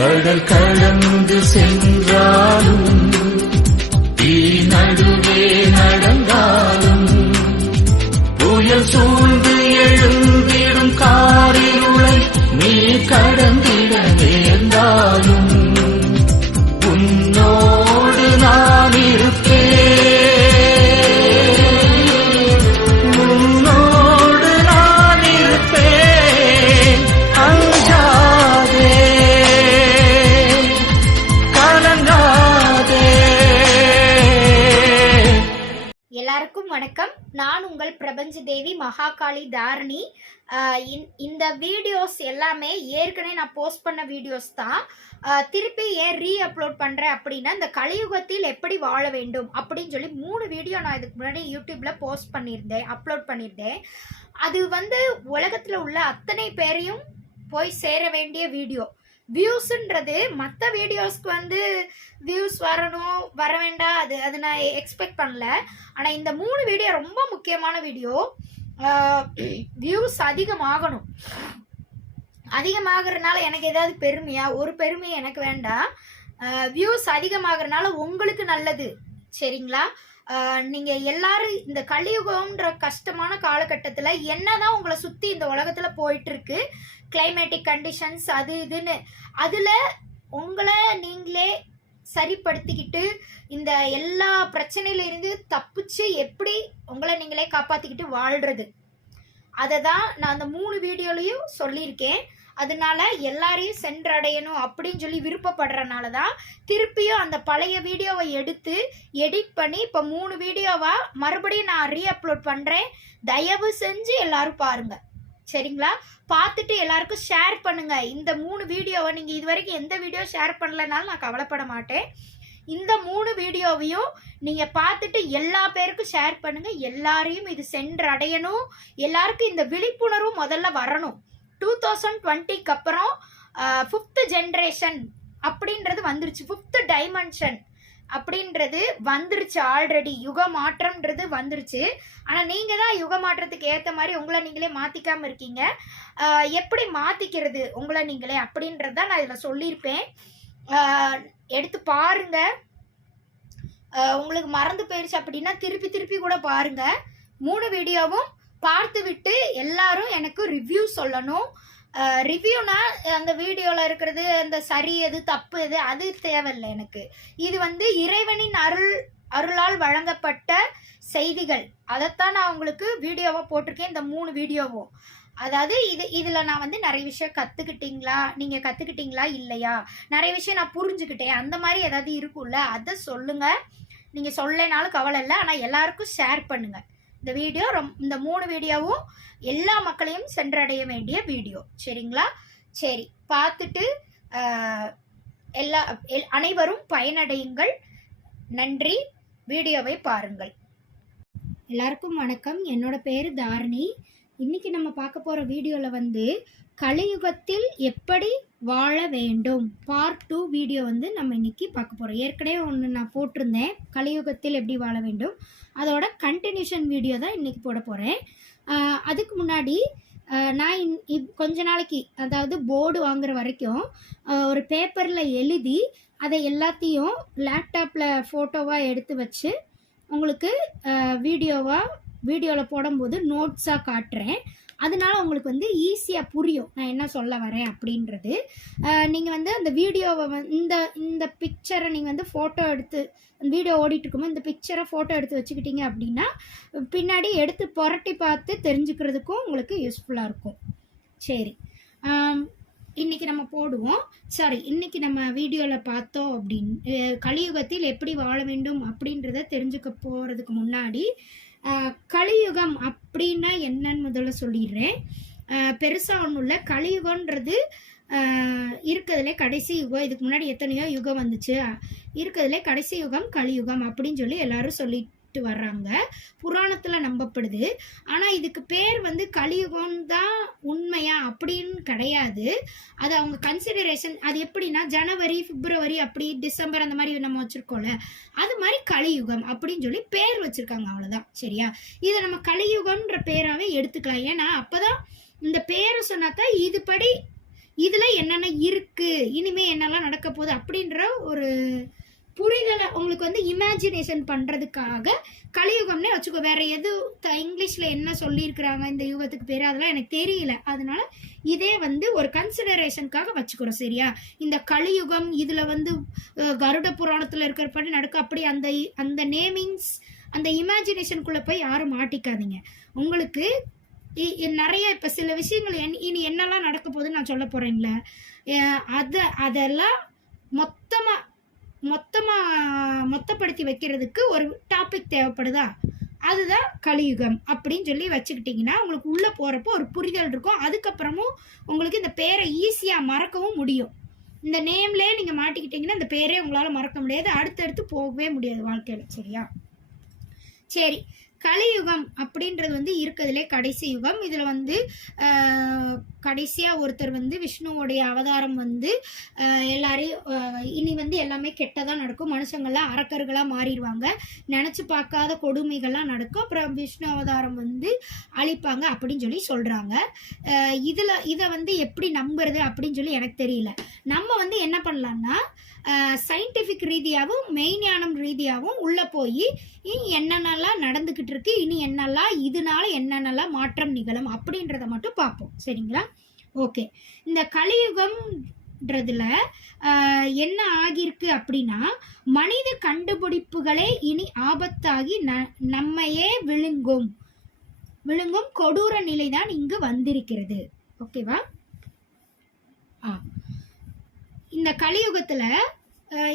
கடல் கடந்து சென்றாலும் தீ நடுவே நடந்தாலும் புயல் சூழ்ந்து எழுந்திடும் காரிருளை நீ கடந்திட நேர்ந்தாலும் உன்னோடு நான் இருப்பேன், உன்னோடு நான் இருப்பேன். அஞ்சாதே, கலங்காதே. எல்லாருக்கும் வணக்கம். நான் உங்கள் பிரபஞ்ச தேவி மகாகாளி தாரணி. இந்த வீடியோஸ் எல்லாமே ஏற்கனவே நான் போஸ்ட் பண்ண வீடியோஸ் தான். திருப்பி ஏன் அப்லோட் பண்ணுறேன் அப்படின்னா, இந்த கலியுகத்தில் எப்படி வாழ வேண்டும் அப்படின்னு சொல்லி 3 வீடியோ நான் இதுக்கு முன்னாடி யூடியூப்ல போஸ்ட் பண்ணியிருந்தேன், அப்லோட் பண்ணியிருந்தேன். அது உலகத்தில் உள்ள அத்தனை பேரையும் போய் சேர வேண்டிய வீடியோ. வியூஸ்ன்றது மற்ற வீடியோஸ்க்கு வியூஸ் வரணும் வர வேண்டாம், அது நான் எக்ஸ்பெக்ட் பண்ணல. ஆனால் இந்த 3 வீடியோ ரொம்ப முக்கியமான வீடியோ. வியூஸ் அதிகமாகணும். அதிகமாகறதுனால எனக்கு ஏதாவது பெருமையா? ஒரு பெருமை எனக்கு வேண்டாம். வியூஸ் அதிகமாகறதுனால உங்களுக்கு நல்லது, சரிங்களா? நீங்க எல்லாரும் இந்த கலியுகம்ன்ற கஷ்டமான காலகட்டத்தில் என்னதான் உங்களை சுற்றி இந்த உலகத்தில் போயிட்டு இருக்கு, கிளைமேட்டிக் கண்டிஷன்ஸ் அது இதுன்னு, அதில் உங்களை நீங்களே சரிப்படுத்திக்கிட்டு இந்த எல்லா பிரச்சனையிலிருந்து தப்பிச்சு எப்படி உங்களை நீங்களே காப்பாற்றிக்கிட்டு வாழ்றது, அதை தான் நான் அந்த 3 வீடியோலையும் சொல்லியிருக்கேன். அதனால எல்லாரையும் சென்றடையணும் அப்படின்னு சொல்லி விருப்பப்படுறனால தான் திருப்பியும் அந்த பழைய வீடியோவை எடுத்து எடிட் பண்ணி இப்போ 3 வீடியோவா மறுபடியும் நான் அப்லோட் பண்ணுறேன். தயவு செஞ்சு எல்லாரும் பாருங்க, சரிங்களா? பார்த்துட்டு எல்லாருக்கும் ஷேர் பண்ணுங்க. இந்த 3 வீடியோவை நீங்கள் இது வரைக்கும் எந்த வீடியோ ஷேர் பண்ணலனாலும் நான் கவலைப்பட மாட்டேன். இந்த 3 வீடியோவையும் நீங்கள் பார்த்துட்டு எல்லா பேருக்கும் ஷேர் பண்ணுங்க. எல்லாரையும் இது சென்றடையணும். எல்லாருக்கும் இந்த விழிப்புணர்வு முதல்ல வரணும். 2020க்கு அப்புறம் 5th ஜென்ரேஷன் அப்படின்றது வந்துருச்சு, 5th டைமென்ஷன் அப்படின்றது வந்துருச்சு ஆல்ரெடி. யுக மாற்றம்ன்றது வந்துருச்சு. ஆனால் நீங்கள் தான் யுக மாற்றத்துக்கு ஏற்ற மாதிரி உங்களை நீங்களே மாற்றிக்காமல் இருக்கீங்க. எப்படி மாற்றிக்கிறது உங்களை நீங்களே அப்படின்றத நான் இதில் சொல்லியிருப்பேன். எடுத்து பாருங்க. உங்களுக்கு மறந்து போயிடுச்சு அப்படின்னா திருப்பி திருப்பி கூட பாருங்க. 3 வீடியோவும் பார்த்து விட்டு எல்லாரும் எனக்கு ரிவ்யூ சொல்லணும். ரிவ்யூனா அந்த வீடியோவில் இருக்கிறது அந்த சரி எது தப்பு எது அது தேவையில்லை எனக்கு. இது இறைவனின் அருளால் வழங்கப்பட்ட செய்திகள். அதைத்தான் நான் உங்களுக்கு வீடியோவாக போட்டிருக்கேன். இந்த 3 வீடியோவும் அதாவது இதில் நான் நிறைய விஷயம் கற்றுக்கிட்டீங்களா, நீங்கள் கற்றுக்கிட்டீங்களா இல்லையா, நிறைய விஷயம் நான் புரிஞ்சுக்கிட்டேன், அந்த மாதிரி ஏதாவது இருக்கும்ல, அதை சொல்லுங்கள். நீங்கள் சொல்லனாலும் கவலை இல்லை. ஆனால் எல்லாருக்கும் ஷேர் பண்ணுங்கள் இந்த வீடியோ. இந்த 3 வீடியோவும் எல்லா மக்களையும் சென்றடைய வேண்டிய வீடியோ, சரிங்களா? சரி, பார்த்துட்டு அனைவரும் பயனடையுங்கள். நன்றி. வீடியோவை பாருங்கள். எல்லாருக்கும் வணக்கம். என்னோட பேர் தாரணி. இன்னைக்கு நம்ம பார்க்க போகிற வீடியோவில் கலியுகத்தில் எப்படி வாழ வேண்டும் பார்ட் 2 வீடியோ நம்ம இன்னைக்கு பார்க்க போகிறோம். ஏற்கனவே ஒன்று நான் போட்டிருந்தேன், கலியுகத்தில் எப்படி வாழ வேண்டும், அதோட கண்டினியூஷன் வீடியோ தான் இன்னைக்கு போட போகிறேன். அதுக்கு முன்னாடி நான் கொஞ்ச நாளைக்கு, அதாவது போர்டு வாங்குற வரைக்கும் ஒரு பேப்பரில் எழுதி அதை எல்லாத்தையும் லேப்டாப்பில் ஃபோட்டோவாக எடுத்து வச்சு உங்களுக்கு வீடியோவில் போடும்போது நோட்ஸாக காட்டுறேன். அதனால உங்களுக்கு ஈஸியாக புரியும் நான் என்ன சொல்ல வரேன் அப்படின்றது. நீங்கள் அந்த வீடியோவை இந்த பிக்சரை நீங்கள் ஃபோட்டோ எடுத்து, வீடியோ ஓடிட்டு இருக்கும்போது இந்த பிக்சரை ஃபோட்டோ எடுத்து வச்சுக்கிட்டீங்க அப்படின்னா பின்னாடி எடுத்து புரட்டி பார்த்து தெரிஞ்சுக்கிறதுக்கும் உங்களுக்கு யூஸ்ஃபுல்லாக இருக்கும். சரி, இன்றைக்கி நம்ம போடுவோம். இன்றைக்கி நம்ம வீடியோவில் பார்த்தோம் அப்படின்னு கலியுகத்தில் எப்படி வாழ வேண்டும் அப்படின்றத தெரிஞ்சுக்க போகிறதுக்கு முன்னாடி கலியுகம் அப்படின்னா என்னன்னு முதல்ல சொல்லிடுறேன். பெருசாக ஒன்றும் இல்லை. கலியுகன்றது இருக்கிறதுலே கடைசி யுகம். இதுக்கு முன்னாடி எத்தனையோ யுகம் வந்துச்சு, இருக்கிறதுலே கடைசி யுகம் கலியுகம் அப்படின்னு சொல்லி எல்லாரும் சொல்லிட்டு வர்றாங்க, புராணத்தில் நம்பப்படுது. ஆனால் இதுக்கு பேர் கலியுகம் தான் உண்மையா அப்படின்னு கிடையாது. அது அவங்க கன்சிடரேஷன். அது எப்படின்னா ஜனவரி, பிப்ரவரி, அப்படி டிசம்பர் அந்த மாதிரி நம்ம வச்சுருக்கோம்ல, அது மாதிரி கலியுகம் அப்படின்னு சொல்லி பேர் வச்சுருக்காங்க, அவ்வளோதான். சரியா? இதை நம்ம கலியுகம்ன்ற பேராகவே எடுத்துக்கலாம். ஏன்னா அப்போ தான் இந்த பேரை சொன்னாதான் இதுபடி இதுல என்னென்ன இருக்கு, இனிமே என்னெல்லாம் நடக்க போகுது அப்படின்ற ஒரு புரிதலை உங்களுக்கு வந்து இமேஜினேஷன் பண்றதுக்காக கலியுகம்னே வச்சுக்கோ. வேற எது இங்கிலீஷ்ல என்ன சொல்லியிருக்கிறாங்க இந்த யுகத்துக்கு பேரு அதெல்லாம் எனக்கு தெரியல. அதனால இதே வந்து ஒரு கன்சிடரேஷனுக்காக வச்சுக்கிறோம். சரியா? இந்த கலியுகம் இதுல வந்து கருட புராணத்துல இருக்கிறபடி நடக்கும். அப்படி அந்த அந்த நேமிங்ஸ் அந்த இமேஜினேஷனுக்குள்ள போய் யாரும் மாட்டிக்காதீங்க. உங்களுக்கு நிறைய இப்ப சில விஷயங்கள் இனி என்னெல்லாம் நடக்க போகுதுன்னு நான் சொல்ல போறேன்ல, அதெல்லாம் மொத்தப்படுத்தி வைக்கிறதுக்கு ஒரு டாபிக் தேவைப்படுதா, அதுதான் கலியுகம் அப்படின்னு சொல்லி வச்சுக்கிட்டீங்கன்னா உங்களுக்கு உள்ள போறப்போ ஒரு புரிதல் இருக்கும். அதுக்கப்புறமும் உங்களுக்கு இந்த பேரை ஈஸியா மறக்கவும் முடியும். இந்த நேம்லயே நீங்க மாட்டிக்கிட்டீங்கன்னா இந்த பேரே உங்களால மறக்க முடியாது, அடுத்தடுத்து போகவே முடியாது வாழ்க்கையில. சரியா? சரி, கலியுகம் அப்படின்றது வந்து இருக்கிறதுலே கடைசி யுகம். இதுல வந்து கடைசியா ஒருத்தர் வந்து விஷ்ணுவோடைய அவதாரம் வந்து எல்லாரையும் இனி வந்து எல்லாமே கெட்டதா நடக்கும், மனுஷங்கள்லாம் அரக்கர்களா மாறிடுவாங்க, நினைச்சு பார்க்காத கொடுமைகள்லாம் நடக்கும், அப்புறம் விஷ்ணு அவதாரம் வந்து அழிப்பாங்க அப்படின்னு சொல்லி சொல்றாங்க. இதை வந்து எப்படி நம்புறது அப்படின்னு சொல்லி எனக்கு தெரியல. நம்ம வந்து என்ன பண்ணலாம்னா சயின்டிஃபிக் ரீதியாகவும் மெய்ஞானம் ரீதியாகவும் உள்ள போய் என்னென்னலாம் நடந்துக்கிட்டு இருக்கு, இனி என்னெல்லாம் இதனால என்னென்னலாம் மாற்றம் நிகழும் அப்படின்றத மட்டும் பார்ப்போம். சரிங்களா? ஓகே. இந்த கலியுகம்ன்றதுல என்ன ஆகியிருக்கு அப்படின்னா, மனித கண்டுபிடிப்புகளே இனி ஆபத்தாகி நம்மையே விழுங்கும் கொடூர நிலைதான் இங்கு வந்திருக்கிறது. ஓகேவா?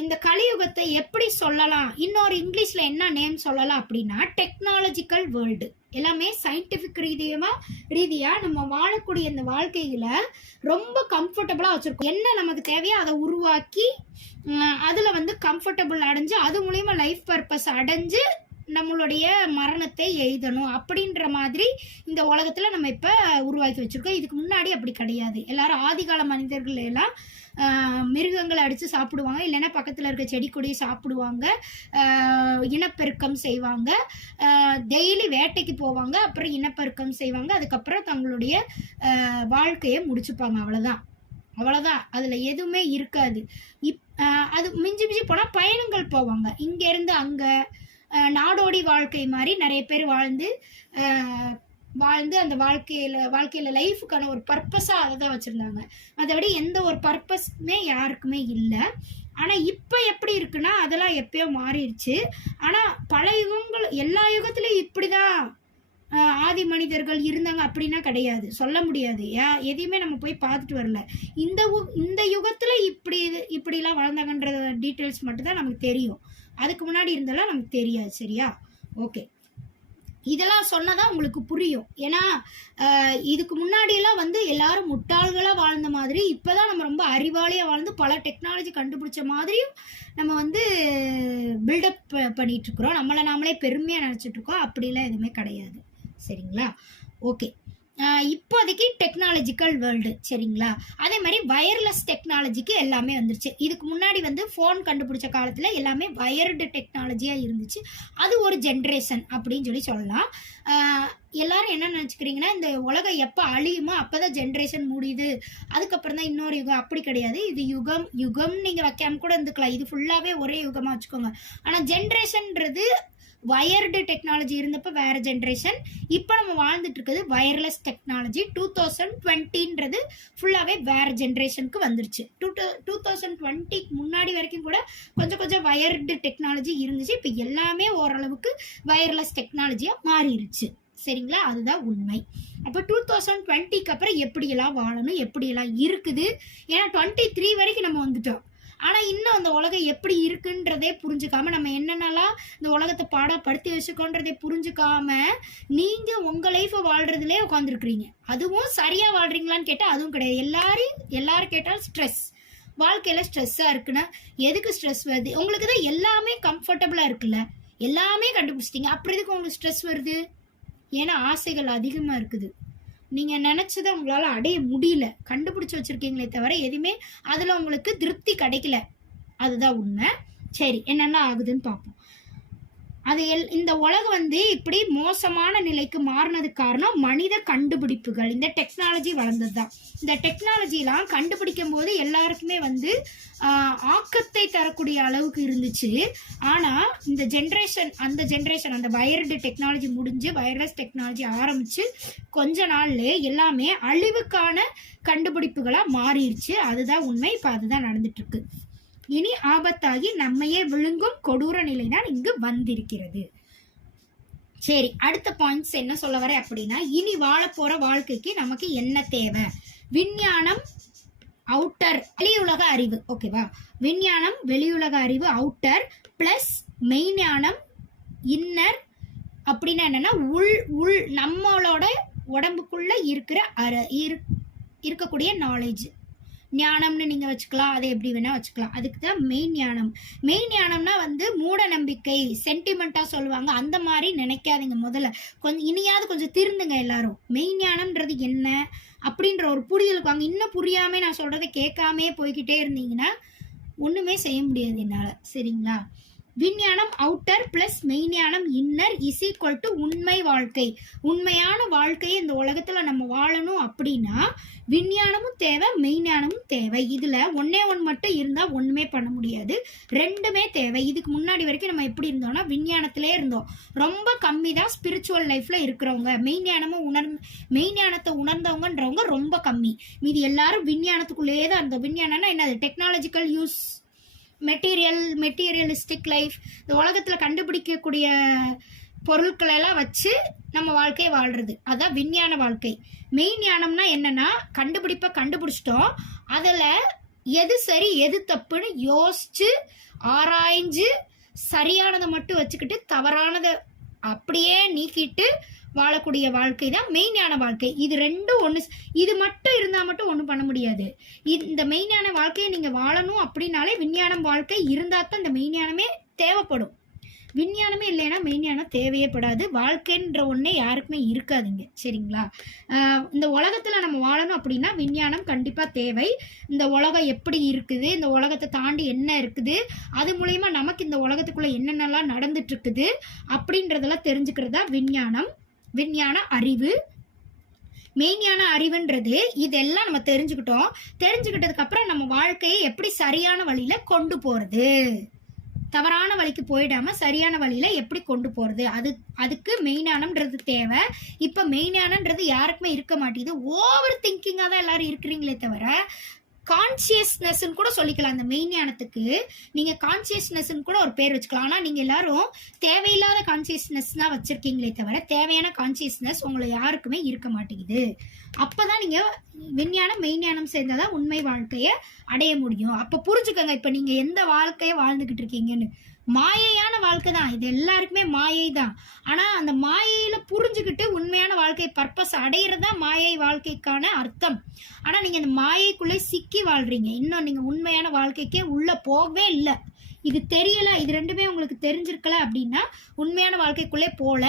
இந்த கலியுகத்தை எப்படி சொல்லலாம், இன்னொரு இங்கிலீஷ்ல என்ன நேம் சொல்லலாம் அப்படின்னா டெக்னாலஜிக்கல் வேர்ல்டு. எல்லாமே சயின்டிபிக் ரீதியா நம்ம வாழக்கூடிய இந்த வாழ்க்கையில ரொம்ப கம்ஃபர்டபுளா வச்சிருக்கோம். என்ன நமக்கு தேவையோ அதை உருவாக்கி அதுல வந்து கம்ஃபர்டபுள் அடைஞ்சு அது மூலியமா லைஃப் பர்பஸ் அடைஞ்சு நம்மளுடைய மரணத்தை எய்தணும் அப்படின்ற மாதிரி இந்த உலகத்துல நம்ம இப்ப உருவாக்கி வச்சிருக்கோம். இதுக்கு முன்னாடி அப்படி கிடையாது. எல்லாரும் ஆதிகால மனிதர்கள் எல்லாம் மிருகங்களை அடிச்சு சாப்பிடுவாங்க, இல்லைன்னா பக்கத்துல இருக்க செடி கொடியை சாப்பிடுவாங்க, இனப்பெருக்கம் செய்வாங்க, டெய்லி வேட்டைக்கு போவாங்க, அப்புறம் இனப்பெருக்கம் செய்வாங்க, அதுக்கப்புறம் தங்களுடைய வாழ்க்கையை முடிச்சுப்பாங்க. அவ்வளவுதான். அதுல எதுவுமே இருக்காது. அது மிஞ்சி போனா பயணங்கள் போவாங்க, இங்க இருந்து அங்க நாடோடி வாழ்க்கை மாதிரி நிறைய பேர் வாழ்ந்து அந்த வாழ்க்கையில லைஃபுக்கான ஒரு பர்பஸா அதை தான் வச்சிருந்தாங்க. மற்றபடி எந்த ஒரு பர்பஸ்மே யாருக்குமே இல்லை. ஆனா இப்ப எப்படி இருக்குன்னா அதெல்லாம் எப்பயோ மாறிடுச்சு. ஆனா பல யுகங்கள் எல்லா யுகத்திலயும் இப்படிதான் ஆதி மனிதர்கள் இருந்தாங்க அப்படின்னா கிடையாது, சொல்ல முடியாது. எதையுமே நம்ம போய் பார்த்துட்டு வரல. இந்த யுகத்துல இப்படிலாம் வளர்ந்தாங்கன்ற டீட்டெயில்ஸ் மட்டும் தான் நமக்கு தெரியும். அதுக்கு முன்னாடி இருந்தெல்லாம் நமக்கு தெரியாது. சரியா? ஓகே. இதெல்லாம் சொன்னதான் உங்களுக்கு புரியும். ஏன்னா இதுக்கு முன்னாடியெல்லாம் வந்து எல்லாரும் முட்டாள்களா வாழ்ந்த மாதிரி இப்பதான் நம்ம ரொம்ப அறிவாளியா வாழ்ந்து பல டெக்னாலஜி கண்டுபிடிச்ச மாதிரியும் நம்ம வந்து பில்டப் பண்ணிட்டு இருக்கிறோம். நாமளே பெருமையா நினைச்சிட்டு இருக்கோம். அப்படிலாம் எதுவுமே கிடையாது. சரிங்களா? ஓகே. இப்போதைக்கு டெக்னாலஜிக்கல் வேர்ல்டு. சரிங்களா? அதே மாதிரி வயர்லெஸ் டெக்னாலஜிக்கு எல்லாமே வந்துருச்சு. இதுக்கு முன்னாடி வந்து ஃபோன் கண்டுபிடிச்ச காலத்துல எல்லாமே வயர்டு டெக்னாலஜியா இருந்துச்சு. அது ஒரு ஜென்ரேஷன் அப்படின்னு சொல்லலாம். எல்லாரும் என்ன நினைச்சுக்கிறீங்கன்னா இந்த உலகம் எப்ப அழியுமோ அப்பதான் ஜென்ரேஷன் முடியுது, அதுக்கப்புறம் தான் இன்னொரு யுகம். அப்படி கிடையாது. இது யுகம் நீங்க வைக்காம கூட இருந்துக்கலாம். இது ஃபுல்லாவே ஒரே யுகமா வச்சுக்கோங்க. ஆனா ஜென்ரேஷன்ன்றது வயர்டு டெக்னாலஜி இருந்தப்ப வேற ஜென்ரேஷன், இப்போ நம்ம வாழ்ந்துட்டு இருக்கிறது வயர்லெஸ் டெக்னாலஜி. 2020ன்றது ஃபுல்லாவே வேற ஜென்ரேஷனுக்கு வந்துருச்சு. 2020 முன்னாடி வரைக்கும் கூட கொஞ்சம் வயர்டு டெக்னாலஜி இருந்துச்சு. இப்போ எல்லாமே ஓரளவுக்கு வயர்லெஸ் டெக்னாலஜியா மாறிடுச்சு. சரிங்களா? அதுதான் உண்மை. அப்போ 2020க்கு அப்புறம் எப்படியெல்லாம் வாழணும், எப்படியெல்லாம் இருக்குது. ஏன்னா 23 வரைக்கும் நம்ம வந்துட்டோம். ஆனா இன்னும் அந்த உலகம் எப்படி இருக்குன்றதே புரிஞ்சுக்காம நம்ம என்னென்னலாம் இந்த உலகத்தை பாடப்படுத்தி வச்சுக்கோன்றதே புரிஞ்சுக்காம நீங்க உங்க லைஃபை வாழ்றதுலே உட்காந்துருக்குறீங்க. அதுவும் சரியா வாழ்றீங்களான்னு கேட்டா அதுவும் கிடையாது. எல்லாரும் கேட்டாலும் ஸ்ட்ரெஸ், வாழ்க்கையில ஸ்ட்ரெஸ்ஸா இருக்குன்னா எதுக்கு ஸ்ட்ரெஸ் வருது? உங்களுக்கு தான் எல்லாமே கம்ஃபர்டபுளா இருக்குல்ல, எல்லாமே கண்டுபிடிச்சிட்டீங்க, அப்புறம் எதுக்கு உங்களுக்கு ஸ்ட்ரெஸ் வருது? ஏன்னா ஆசைகள் அதிகமா இருக்குது. நீங்க நினைச்சதை உங்களால அடைய முடியல, கண்டுபிடிச்சு வச்சிருக்கீங்களே தவிர எதுவுமே அதுல உங்களுக்கு திருப்தி கிடைக்கல. அதுதான் உண்மை. சரி, என்னென்ன ஆகுதுன்னு பார்ப்போம். இந்த உலகம் இப்படி மோசமான நிலைக்கு மாறினதுக்கு காரணம் மனித கண்டுபிடிப்புகள். இந்த டெக்னாலஜி வளர்ந்ததுதான். இந்த டெக்னாலஜிலாம் கண்டுபிடிக்கும் போது எல்லாருக்குமே ஆக்கத்தை தரக்கூடிய அளவுக்கு இருந்துச்சு. ஆனா இந்த ஜென்ரேஷன் அந்த வயர்டு டெக்னாலஜி முடிஞ்சு வயர்லெஸ் டெக்னாலஜி ஆரம்பிச்சு கொஞ்ச நாள்ல எல்லாமே அழிவுக்கான கண்டுபிடிப்புகளா மாறிடுச்சு. அதுதான் உண்மை. இப்ப அதுதான் நடந்துட்டு இருக்கு. இனி ஆபத்தாகி நம்மையே விழுங்கும் கொடூர நிலை தான் இங்கு வந்திருக்கிறது. சரி, அடுத்த பாயிண்ட்ஸ் என்ன சொல்ல வர அப்படின்னா, இனி வாழ போற வாழ்க்கைக்கு நமக்கு என்ன தேவை? விஞ்ஞானம் அவுட்டர், வெளியுலக அறிவு. ஓகேவா? விஞ்ஞானம் வெளியுலக அறிவு அவுட்டர் பிளஸ் மெய்ஞானம் இன்னர். அப்படின்னா என்னன்னா உள் நம்மளோட உடம்புக்குள்ள இருக்கக்கூடிய நாலேஜ், ஞானம்னு நீங்க வச்சுக்கலாம். அதை எப்படி வேணா வச்சுக்கலாம். அதுக்கு தான் மெயின் ஞானம். மெயின் ஞானம்னா மூட நம்பிக்கை, சென்டிமெண்டா சொல்லுவாங்க, அந்த மாதிரி நினைக்காதீங்க. முதல்ல இனியாவது கொஞ்சம் திருந்துங்க எல்லாரும். மெயின் ஞானம்ன்றது என்ன அப்படின்ற ஒரு புரிதலுக்கு வாங்க. இன்னும் புரியாம நான் சொல்றதை கேட்காமே போய்கிட்டே இருந்தீங்கன்னா ஒண்ணுமே செய்ய முடியாது என்னால. சரிங்களா? விஞ்ஞானம் அவுட்டர் பிளஸ் மெய்ஞானம் இன்னர் இஸ் ஈக்குவல் டு உண்மை வாழ்க்கை. உண்மையான வாழ்க்கையை இந்த உலகத்துல நம்ம வாழணும் அப்படின்னா விஞ்ஞானமும் தேவை, மெய்ஞானமும் தேவை. இதுல ஒன்னே மட்டும் இருந்தா ஒண்ணுமே பண்ண முடியாது. ரெண்டுமே தேவை. இதுக்கு முன்னாடி வரைக்கும் நம்ம எப்படி இருந்தோம்னா விஞ்ஞானத்திலே இருந்தோம். ரொம்ப கம்மி தான் ஸ்பிரிச்சுவல் லைஃப்ல இருக்கிறவங்க. மெய்ஞானத்தை உணர்ந்தவங்கன்றவங்க ரொம்ப கம்மி. மீதி எல்லாரும் விஞ்ஞானத்துக்குள்ளேயே தான் இருந்தோம். விஞ்ஞானம்னா என்னது? Technological use, materialistic life. இந்த உலகத்துல கண்டுபிடிக்கக்கூடிய பொருட்களை எல்லாம் வச்சு நம்ம வாழ்க்கையை வாழ்றது, அதான் விஞ்ஞான வாழ்க்கை. மெயின் ஞானம்னா என்னன்னா, கண்டுபிடிச்சிட்டோம், அதுல எது சரி எது தப்புன்னு யோசிச்சு ஆராய்ஞ்சு சரியானதை மட்டும் வச்சுக்கிட்டு தவறானதை அப்படியே நீக்கிட்டு வாழக்கூடிய வாழ்க்கை தான் மெய்ஞான வாழ்க்கை. இது ரெண்டும் ஒன்று. இது மட்டும் இருந்தால் மட்டும் ஒன்றும் பண்ண முடியாது. இந்த மெய்ஞான வாழ்க்கையை நீங்கள் வாழணும் அப்படின்னாலே விஞ்ஞானம் வாழ்க்கை இருந்தால் தான் இந்த மெய்ஞானமே தேவைப்படும். விஞ்ஞானமே இல்லைன்னா மெய்ஞானம் தேவையே படாது. வாழ்க்கைன்ற ஒன்றே யாருக்குமே இருக்காதுங்க. சரிங்களா? இந்த உலகத்தில் நம்ம வாழணும் அப்படின்னா விஞ்ஞானம் கண்டிப்பாக தேவை. இந்த உலகம் எப்படி இருக்குது, இந்த உலகத்தை தாண்டி என்ன இருக்குது, அது மூலயமா நமக்கு இந்த உலகத்துக்குள்ளே என்னென்னலாம் நடந்துட்டு இருக்குது அப்படின்றதெல்லாம் தெரிஞ்சுக்கிறதா விஞ்ஞானம். விஞ்ஞான அறிவு. மெய்ஞான அறிவுன்றது இதெல்லாம் நம்ம தெரிஞ்சுக்கிட்டதுக்கு அப்புறம் நம்ம வாழ்க்கையை எப்படி சரியான வழியில கொண்டு போறது, தவறான வழிக்கு போயிடாம சரியான வழியில எப்படி கொண்டு போறது, அதுக்கு மெய்ஞானம்ன்றது தேவை. இப்ப மெய்ஞானம்ன்றது யாருக்குமே இருக்க மாட்டேங்குது. ஓவர் திங்கிங்கா தான் எல்லாரும் இருக்கிறீங்களே தவிர கான்சியஸ்னஸ் கூட சொல்லிக்கலாம். அந்த மெய்ஞானத்துக்கு நீங்க கான்சியஸ்னஸ் கூட ஒரு பேர் வச்சுக்கலாம். ஆனா நீங்க எல்லாரும் தேவையில்லாத கான்சியஸ்னஸ் தான் வச்சிருக்கீங்களே தவிர தேவையான கான்சியஸ்னஸ் உங்களை யாருக்குமே இருக்க மாட்டேங்குது. அப்பதான் நீங்க விஞ்ஞானம் மெய்ஞானம் சேர்ந்தாதான் உண்மை வாழ்க்கைய அடைய முடியும். அப்ப புரிஞ்சுக்கோங்க, இப்ப நீங்க எந்த வாழ்க்கைய வாழ்ந்துகிட்டு இருக்கீங்கன்னு. மாயையான வாழ்க்கை தான் இது, எல்லாருக்குமே மாயை தான். ஆனா அந்த மாயையில புரிஞ்சுக்கிட்டு உண்மையான வாழ்க்கை பர்பஸ் அடையிறதா மாயை வாழ்க்கைக்கான அர்த்தம். ஆனா நீங்க அந்த மாயைக்குள்ளே சிக்கி வாழ்றீங்க. இன்னும் நீங்க உண்மையான வாழ்க்கைக்கே உள்ள போகவே இல்லை. இது தெரியல, இது ரெண்டுமே உங்களுக்கு தெரிஞ்சிருக்கல அப்படின்னா உண்மையான வாழ்க்கைக்குள்ளே போல.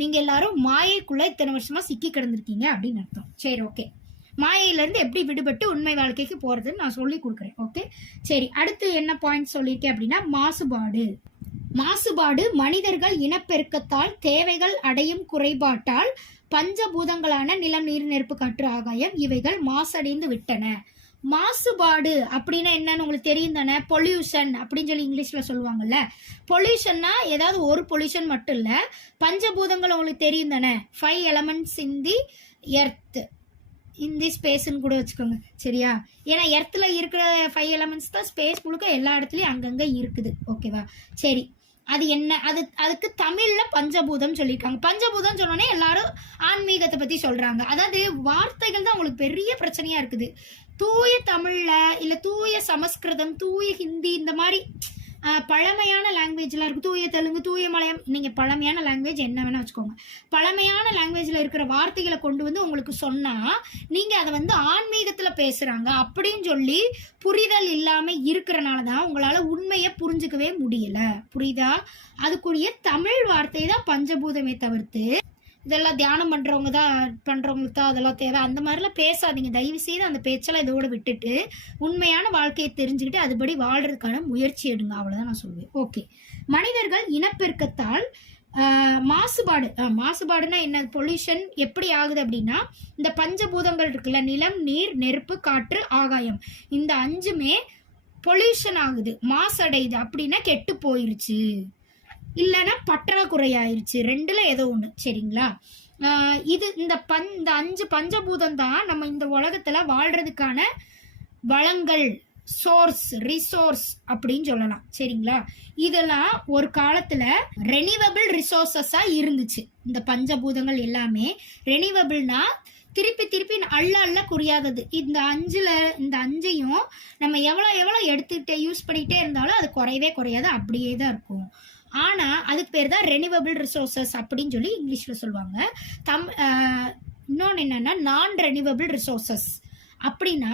நீங்க எல்லாரும் மாயைக்குள்ள இத்தனை வருஷமா சிக்கி கிடந்திருக்கீங்க அப்படின்னு அர்த்தம். சரி, ஓகே. மாயையிலேருந்து எப்படி விடுபட்டு உண்மை வாழ்க்கைக்கு போகிறதுன்னு நான் சொல்லி கொடுக்குறேன். ஓகே, சரி. அடுத்து என்ன பாயிண்ட் சொல்லியிருக்கேன் அப்படின்னா மாசுபாடு மனிதர்கள் இனப்பெருக்கத்தால் தேவைகள் அடையும் குறைபாட்டால் பஞ்சபூதங்களான நிலம், நீர், நெருப்பு, காற்று, ஆகாயம் இவைகள் மாசடைந்து விட்டன. மாசுபாடு அப்படின்னா என்னன்னு உங்களுக்கு தெரியும் தானே? பொல்யூஷன் அப்படின்னு சொல்லி இங்கிலீஷ்ல சொல்லுவாங்கல்ல. பொல்யூஷன்னா ஏதாவது ஒரு பொல்யூஷன் மட்டும் இல்லை, பஞ்சபூதங்கள் உங்களுக்கு தெரியும் தானே? 5 elements இன் தி எர்த், இந்த ஸ்பேஸ்ன்னு கூட வச்சுக்கோங்க. சரியா? ஏன்னா எர்த்தில் இருக்கிற 5 elements தான் ஸ்பேஸ் முழுக்க எல்லா இடத்துலையும் அங்கங்கே இருக்குது. ஓகேவா? சரி, அது என்ன? அதுக்கு தமிழ்ல பஞ்சபூதம் சொல்லியிருக்காங்க. பஞ்சபூதம் சொன்னோன்னே எல்லாரும் ஆன்மீகத்தை பத்தி சொல்றாங்க. அதாவது வார்த்தைகள் தான் உங்களுக்கு பெரிய பிரச்சனையா இருக்குது. தூய தமிழ்ல இல்ல தூய சமஸ்கிருதம், தூய ஹிந்தி, இந்த மாதிரி பழமையான லாங்குவேஜ்லாம் இருக்கு. தூய தெலுங்கு, தூய மலையம், நீங்க பழமையான லாங்குவேஜ் என்ன வேணா வச்சுக்கோங்க. பழமையான லாங்குவேஜ்ல இருக்கிற வார்த்தைகளை கொண்டு வந்து உங்களுக்கு சொன்னா நீங்க அதை ஆன்மீகத்துல பேசுறாங்க அப்படின்னு சொல்லி புரிதல் இல்லாம இருக்கிறனாலதான் உங்களால உண்மையை புரிஞ்சுக்கவே முடியல. புரியுதா? அதுக்குரிய தமிழ் வார்த்தை தான் பஞ்சபூதமே தவிர்த்து இதெல்லாம் தியானம் பண்றவங்களுக்கு தான் அதெல்லாம் தேவை, அந்த மாதிரிலாம் பேசாதீங்க தயவு செய்து. அந்த பேச்செல்லாம் இதோட விட்டுட்டு உண்மையான வாழ்க்கையை தெரிஞ்சுக்கிட்டு அதுபடி வாழ்றதுக்கான முயற்சி எடுங்க, அவ்வளவுதான் நான் சொல்லுவேன். ஓகே, மனிதர்கள் இனப்பெருக்கத்தால் மாசுபாடுனா என்ன, பொல்யூஷன் எப்படி ஆகுது அப்படின்னா, இந்த பஞ்சபூதங்கள் இருக்குல்ல, நிலம், நீர், நெருப்பு, காற்று, ஆகாயம், இந்த 5மே பொல்யூஷன் ஆகுது, மாசடையுது. அப்படின்னா கெட்டு போயிருச்சு, இல்லைன்னா பற்றாக்குறை ஆயிருச்சு, 2ல ஏதோ ஒண்ணு. சரிங்களா? இது இந்த 5 பஞ்சபூதம் தான் நம்ம இந்த உலகத்துல வாழ்றதுக்கான வளங்கள், சோர்ஸ், ரிசோர்ஸ் அப்படின்னு சொல்லலாம். சரிங்களா? இதெல்லாம் ஒரு காலத்துல ரெனிவபிள் ரிசோர்சஸா இருந்துச்சு. இந்த பஞ்சபூதங்கள் எல்லாமே ரெனிவபிள்னா திருப்பி அள்ள குறையாதது. இந்த 5யும் நம்ம எவ்வளோ எடுத்துக்கிட்டே யூஸ் பண்ணிக்கிட்டே இருந்தாலும் அது குறையவே குறையாது, அப்படியே தான் இருக்கும். ஆனா அதுக்கு பேர் தான் ரெனிவபிள் ரிசோர்சஸ் அப்படின்னு சொல்லி இங்கிலீஷ்ல சொல்லுவாங்க. இன்னொன்று என்னன்னா நான் ரெனிவபிள் ரிசோர்சஸ் அப்படின்னா,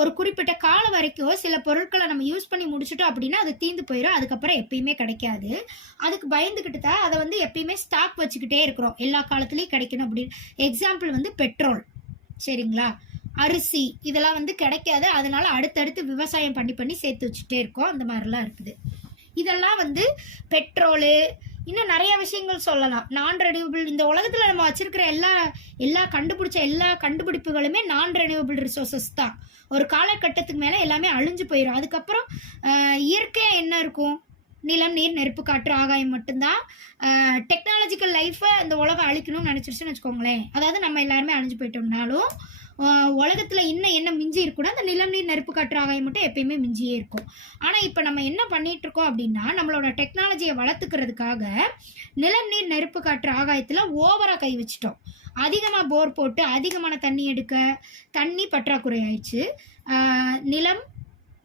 ஒரு குறிப்பிட்ட காலம் வரைக்கும் சில பொருட்களை நம்ம யூஸ் பண்ணி முடிச்சுட்டோம் அப்படின்னா அது தீந்து போயிடும், அதுக்கப்புறம் எப்பயுமே கிடைக்காது. அதுக்கு பயந்துக்கிட்டு தான் அதை வந்து எப்பயுமே ஸ்டாக் வச்சுக்கிட்டே இருக்கிறோம், எல்லா காலத்துலேயும் கிடைக்கணும் அப்படின்னு. எக்ஸாம்பிள் வந்து பெட்ரோல். சரிங்களா? அரிசி இதெல்லாம் வந்து கிடைக்காது, அதனால அடுத்தடுத்து விவசாயம் பண்ணி சேர்த்து வச்சுட்டே இருக்கோம். அந்த மாதிரிலாம் இருக்குது. இதெல்லாம் வந்து பெட்ரோலு, இன்னும் நிறைய விஷயங்கள் சொல்லலாம். நான் ரெனியூவபிள், இந்த உலகத்தில் நம்ம வச்சிருக்கிற எல்லா கண்டுபிடிப்புகளுமே நான் ரெனியூவபிள் ரிசோர்சஸ் தான். ஒரு காலகட்டத்துக்கு மேலே எல்லாமே அழிஞ்சு போயிடும். அதுக்கப்புறம் இயற்கையாக என்ன இருக்கும்? நிலம், நீர், நெருப்பு, காற்று, ஆகாயம் மட்டும்தான். டெக்னாலஜிக்கல் லைஃப்பை இந்த உலகம் அழிக்கணும்னு நினச்சிருச்சுன்னு வச்சுக்கோங்களேன், அதாவது நம்ம எல்லாருமே அழிஞ்சு போயிட்டோம்னாலும் உலகத்தில் இன்னும் என்ன மிஞ்சி இருக்குன்னா அந்த நிலம், நீர், நெருப்பு, காற்று, ஆகாயம் மட்டும் எப்பயுமே மிஞ்சியே இருக்கும். ஆனால் இப்போ நம்ம என்ன பண்ணிட்டு இருக்கோம் அப்படின்னா, நம்மளோட டெக்னாலஜியை வளர்த்துக்கிறதுக்காக நிலம், நீர், நெருப்பு, காற்று, ஆகாயத்தில் ஓவராக கை வச்சிட்டோம். அதிகமாக போர் போட்டு அதிகமான தண்ணி எடுக்க தண்ணி பற்றாக்குறை ஆயிடுச்சு.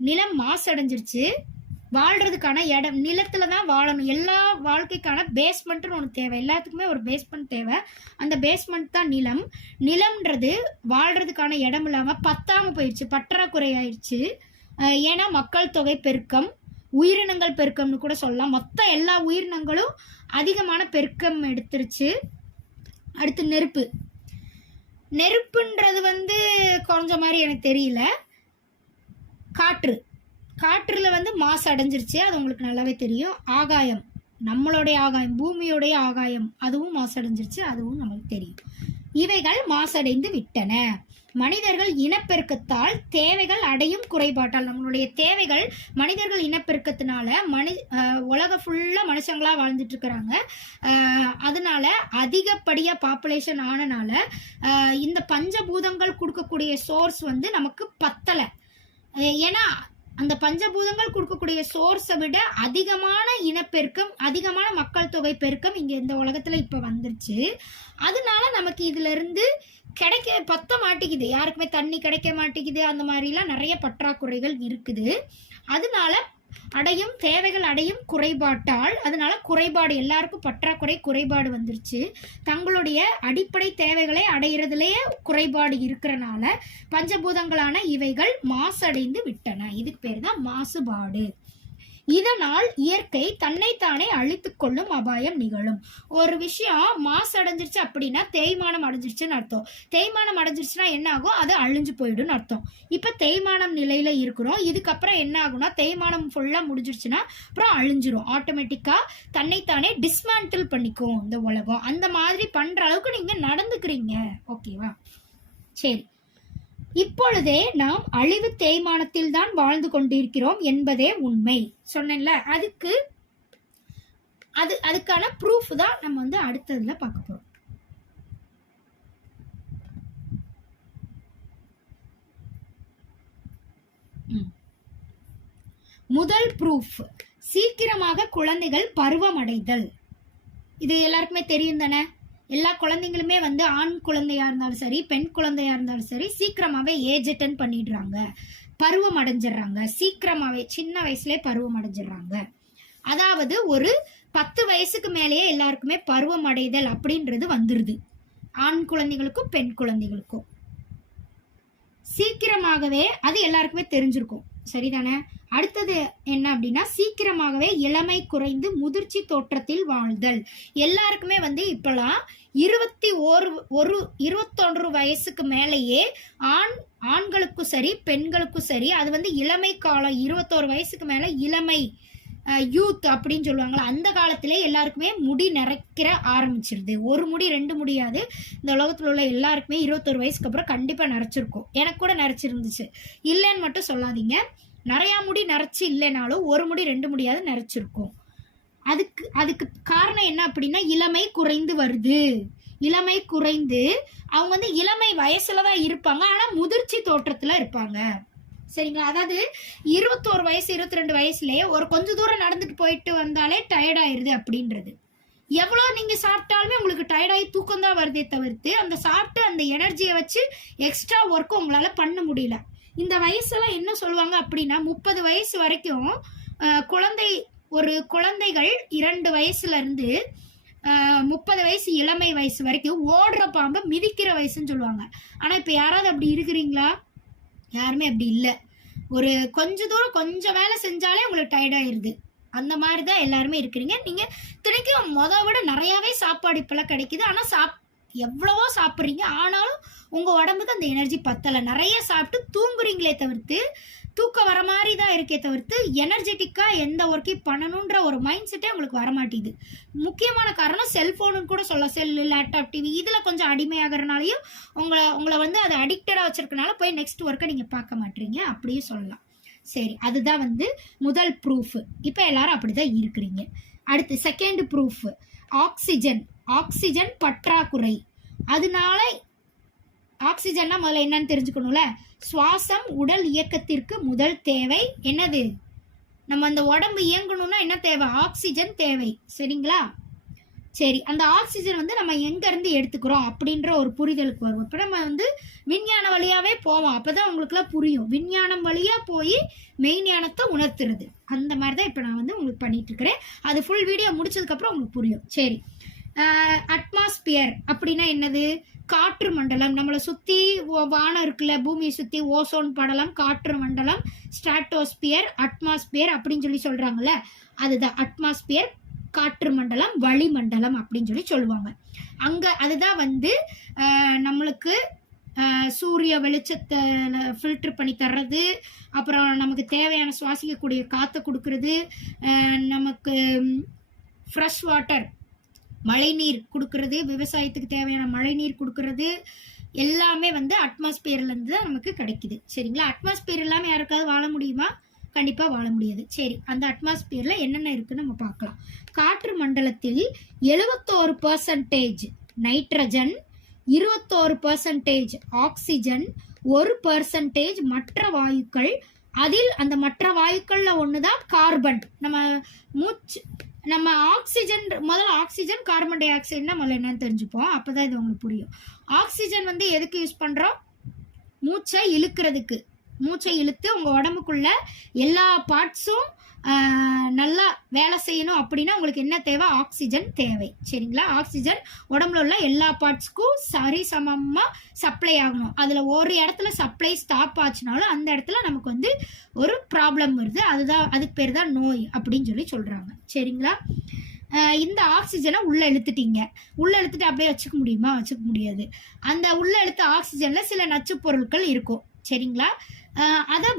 நிலம் மாசடைஞ்சிருச்சு. வாழ்றதுக்கான இடம், நிலத்துல தான் வாழணும். எல்லா வாழ்க்கைக்கான பேஸ்மெண்ட்னு ஒன்று தேவை, எல்லாத்துக்குமே ஒரு பேஸ்மெண்ட் தேவை. அந்த பேஸ்மெண்ட் தான் நிலம். நிலம்ன்றது வாழ்றதுக்கான இடம் இல்லாமல் பத்தாம போயிடுச்சு, பற்றாக்குறை ஆயிடுச்சு. ஏன்னா மக்கள் தொகை பெருக்கம், உயிரினங்கள் பெருக்கம்னு கூட சொல்லலாம். மொத்தம் எல்லா உயிரினங்களும் அதிகமான பெருக்கம் எடுத்துருச்சு. அடுத்து நெருப்புன்றது வந்து குறைஞ்ச மாதிரி எனக்கு தெரியல. காற்றுல வந்து மாசு அடைஞ்சிருச்சு, அது உங்களுக்கு நல்லாவே தெரியும். ஆகாயம், நம்மளுடைய ஆகாயம், பூமியோடைய ஆகாயம், அதுவும் மாசடைஞ்சிருச்சு, அதுவும் நமக்கு தெரியும். இவைகள் மாசடைந்து விட்டன. மனிதர்கள் இனப்பெருக்கத்தால் தேவைகள் அடையும் குறைபாட்டால், நம்மளுடைய தேவைகள் மனிதர்கள் இனப்பெருக்கத்தினால உலக ஃபுல்லா மனுஷங்களா வாழ்ந்துட்டு இருக்கிறாங்க. அதனால அதிகப்படியா பாப்புலேஷன் ஆனனால இந்த பஞ்சபூதங்கள் கொடுக்கக்கூடிய சோர்ஸ் வந்து நமக்கு பத்தலை. ஏன்னா அந்த பஞ்சபூதங்கள் கொடுக்கக்கூடிய சோர்ஸை விட அதிகமான இனப்பெருக்கம், அதிகமான மக்கள் தொகை பெருக்கம் இங்க இந்த உலகத்துல இப்ப வந்துருச்சு. அதனால நமக்கு இதுல இருந்து பத்த மாட்டேங்குது, யாருக்குமே தண்ணி கிடைக்க மாட்டேங்குது, அந்த மாதிரிலாம் நிறைய பற்றாக்குறைகள் இருக்குது. அதனால தேவைகள் அடையும் குறைபாட்டால், அதனால குறைபாடு, எல்லாருக்கும் பற்றாக்குறை குறைபாடு வந்துருச்சு. தங்களுடைய அடிப்படை தேவைகளை அடையிறதுலயே குறைபாடு இருக்கிறனால பஞ்சபூதங்களான இவைகள் மாசடைந்து விட்டன. இதுக்கு பேர் தான் மாசுபாடு. இதனால் இயற்கை தன்னைத்தானே அழித்துக் கொள்ளும் அபாயம் நிகழும். ஒரு விஷயம் மாசடைஞ்சிருச்சு அப்படின்னா தேய்மானம் அடைஞ்சிருச்சுன்னு அர்த்தம். தேய்மானம் அடைஞ்சிருச்சுன்னா என்ன ஆகும்? அது அழிஞ்சு போயிடும்னு அர்த்தம். இப்ப தேய்மானம் நிலையில இருக்கிறோம். இதுக்கப்புறம் என்ன ஆகும்னா, தேய்மானம் ஃபுல்லா முடிஞ்சிருச்சுன்னா அப்புறம் அழிஞ்சிரும். ஆட்டோமேட்டிக்கா தன்னைத்தானே டிஸ்மேண்டில் பண்ணிக்கும் இந்த உலகம். அந்த மாதிரி பண்ற அளவுக்கு நீங்க நடந்துக்கிறீங்க. ஓகேவா? சரி, இப்பொழுதே நாம் அழிவு தேய்மானத்தில் தான் வாழ்ந்து கொண்டிருக்கிறோம் என்பதே உண்மை சொன்னேன்ல. அதுக்கான ப்ரூஃப் தான் நம்ம வந்து அடுத்ததுல பார்க்க போறோம். முதல் ப்ரூஃப், சீக்கிரமாக குழந்தைகள் பருவமடைதல். இது எல்லாருக்குமே தெரியும் தானே. எல்லா குழந்தைங்களுமே வந்து ஆண் குழந்தையா இருந்தாலும் சரி, பெண் குழந்தையா இருந்தாலும் சரி, சீக்கிரமாவே ஏஜ் அட்டன் பண்ணிடுறாங்க, பருவம் அடைஞ்சிடுறாங்க. சீக்கிரமாவே சின்ன வயசுலயே பருவம் அடைஞ்சிடுறாங்க. அதாவது ஒரு 10 வயசுக்கு மேலேயே எல்லாருக்குமே பருவம் அடைதல் அப்படின்றது வந்துருது, ஆண் குழந்தைகளுக்கும் பெண் குழந்தைகளுக்கும். சீக்கிரமாகவே அது எல்லாருக்குமே தெரிஞ்சிருக்கும். சரிதானே? அடுத்தது என்ன அப்படின்னா, சீக்கிரமாகவே இளமை குறைந்து முதிர்ச்சி தோற்றத்தில் வாழ்தல். எல்லாருக்குமே வந்து இப்பெல்லாம் 21 வயசுக்கு மேலேயே ஆண்களுக்கும் சரி பெண்களுக்கும் சரி அது வந்து இளமை காலம். 21 வயசுக்கு மேலே இளமை யூத் அப்படின்னு சொல்லுவாங்களா, அந்த காலத்திலே எல்லாருக்குமே முடி நிறைக்கிற ஆரம்பிச்சிருது. ஒரு முடி 2 முடியாது, இந்த உலகத்தில் உள்ள எல்லாருக்குமே 21 வயசுக்கு அப்புறம் கண்டிப்பாக நிறைச்சிருக்கும். எனக்கு கூட நிறைச்சிருந்துச்சு, இல்லைன்னு மட்டும் சொல்லாதீங்க. நிறையா முடி நிறைச்சி இல்லைனாலும் ஒரு முடி 2 முடியாவது நிறைச்சிருக்கும். அதுக்கு காரணம் என்ன அப்படின்னா, இளமை குறைந்து வருது. இளமை குறைந்து அவங்க வந்து இளமை வயசுல தான் இருப்பாங்க, ஆனால் முதிர்ச்சி தோற்றத்தில் இருப்பாங்க. சரிங்களா? அதாவது 21 வயசு 22 வயசுலேயே ஒரு கொஞ்சம் தூரம் நடந்துட்டு போயிட்டு வந்தாலே டயர்டாயிருது அப்படின்றது. எவ்வளோ நீங்கள் சாப்பிட்டாலுமே உங்களுக்கு டயர்டாகி தூக்கம் தான் வருதே தவிர்த்து அந்த சாப்பிட்டு அந்த எனர்ஜியை வச்சு எக்ஸ்ட்ரா ஒர்க்கும் உங்களால் பண்ண முடியல. இந்த வயசெல்லாம் என்ன சொல்லுவாங்க அப்படின்னா, 30 வயசு வரைக்கும் குழந்தைகள் 2 வயசுலேருந்து 30 வயசு இளமை வயசு வரைக்கும் ஓடுற பாம்பை மிதிக்கிற வயசுன்னு சொல்லுவாங்க. ஆனால் இப்போ யாராவது அப்படி இருக்கிறீங்களா? யாருமே அப்படி இல்லை. ஒரு கொஞ்சம் தூரம் கொஞ்சம் வேலை செஞ்சாலே உங்களுக்கு டயர்டாயிருது. அந்த மாதிரி தான் எல்லாருமே இருக்கிறீங்க. நீங்கள் தினைக்கும் விட நிறையாவே சாப்பாடு இப்போல்லாம் கிடைக்குது. ஆனால் எவ்வளவோ சாப்பிட்றீங்க, ஆனாலும் உங்கள் உடம்புக்கு அந்த எனர்ஜி பத்தலை. நிறைய சாப்பிட்டு தூங்குறீங்களே தவிர்த்து, தூக்கம் வர மாதிரி தான் இருக்கே தவிர்த்து எனர்ஜெட்டிக்காக எந்த ஒர்க்கையும் பண்ணணுன்ற ஒரு மைண்ட் செட்டே உங்களுக்கு வரமாட்டேங்குது. முக்கியமான காரணம் செல்ஃபோனுன்னு கூட சொல்லலாம். செல்லு, லேப்டாப், டிவி இதில் கொஞ்சம் அடிமையாகிறனாலையும் உங்களை வந்து அதை அடிக்டடாக வச்சுருக்கனால போய் நெக்ஸ்ட் ஒர்க்கை நீங்கள் பார்க்க மாட்டீங்க, அப்படியே சொல்லலாம். சரி, அதுதான் வந்து முதல் ப்ரூஃப். இப்போ எல்லாரும் அப்படி தான் இருக்கிறீங்க. அடுத்து செகண்ட் ப்ரூஃப், ஆக்சிஜன் பற்றாக்குறை. அதனால ஆக்சிஜன்னா முதல்ல என்னன்னு தெரிஞ்சுக்கணும்ல. சுவாசம் உடல் இயக்கத்திற்கு முதல் தேவை என்னது? நம்ம அந்த உடம்பு இயங்கணும்னா என்ன தேவை? ஆக்சிஜன் தேவை. சரிங்களா? சரி, அந்த ஆக்சிஜன் வந்து நம்ம எங்கேருந்து எடுத்துக்கிறோம் அப்படின்ற ஒரு புரிதலுக்கு வருவோம். இப்போ நம்ம வந்து விஞ்ஞான வழியாகவே போவோம், அப்போ தான் உங்களுக்குலாம் புரியும். விஞ்ஞானம் வழியாக போய் மெய்ஞானத்தை உணர்த்துறது, அந்த மாதிரி தான் இப்போ நான் வந்து உங்களுக்கு பண்ணிட்டு இருக்கிறேன். அது ஃபுல் வீடியோ முடிச்சதுக்கப்புறம் உங்களுக்கு புரியும். சரி, அட்மாஸ்பியர் அப்படின்னா என்னது? காற்று மண்டலம். நம்மளை சுற்றி வானம் இருக்குல்ல, பூமியை சுற்றி ஓசோன் படலம், காற்று மண்டலம், ஸ்ட்ராட்டோஸ்பியர், அட்மாஸ்பியர் அப்படின்னு சொல்லி சொல்கிறாங்கல்ல, அதுதான் அட்மாஸ்பியர். காற்று மண்டலம், வளிமண்டலம் அப்படின்னு சொல்லுவாங்க. அங்கே அதுதான் வந்து நம்மளுக்கு சூரிய வெளிச்சத்தை ஃபில்டர் பண்ணி தர்றது, அப்புறம் நமக்கு தேவையான சுவாசிக்கக்கூடிய காற்றை கொடுக்கறது, நமக்கு ஃப்ரெஷ் வாட்டர் மழைநீர் கொடுக்கறது, விவசாயத்துக்கு தேவையான மழைநீர் கொடுக்கறது எல்லாமே வந்து அட்மாஸ்பியர்லேருந்து தான் நமக்கு கிடைக்குது. சரிங்களா? அட்மாஸ்பியர் இல்லாமல் யாருக்காவது வாழ முடியுமா? கண்டிப்பாக வாழ முடியாது. சரி, அந்த அட்மாஸ்பியரில் என்னென்ன இருக்குன்னு நம்ம பார்க்கலாம். காற்று மண்டலத்தில் 71% நைட்ரஜன், 21% ஆக்சிஜன், 1% மற்ற வாயுக்கள். அதில் அந்த மற்ற வாயுக்களில் ஒன்று தான் கார்பன். நம்ம ஆக்சிஜன், முதல்ல ஆக்சிஜன், கார்பன் டை ஆக்சைடுனா முதல்ல என்னன்னு தெரிஞ்சுப்போம், அப்போ தான் இது உங்களுக்கு புரியும். ஆக்சிஜன் வந்து எதுக்கு யூஸ் பண்ணுறோம்? மூச்சை இழுக்கிறதுக்கு. மூச்சை இழுத்து உங்கள் உடம்புக்குள்ள எல்லா பார்ட்ஸும் நல்லா வேலை செய்யணும் அப்படின்னா உங்களுக்கு என்ன தேவை? ஆக்சிஜன் தேவை. சரிங்களா? ஆக்சிஜன் உடம்புல உள்ள எல்லா பார்ட்ஸ்க்கும் சரிசமமாக சப்ளை ஆகணும். அதில் ஒரு இடத்துல சப்ளை ஸ்டாப் ஆச்சுனாலும் அந்த இடத்துல நமக்கு வந்து ஒரு ப்ராப்ளம் வருது. அதுக்கு பேர் தான் நோய் அப்படின்னு சொல்கிறாங்க. சரிங்களா? இந்த ஆக்சிஜனை உள்ளே இழுத்துட்டீங்க. உள்ளே இழுத்துட்டு அப்படியே வச்சுக்க முடியுமா? வச்சுக்க முடியாது. அந்த உள்ளே இழுத்த ஆக்சிஜனில் சில நச்சு பொருட்கள் இருக்கும். சரிங்களா? அதை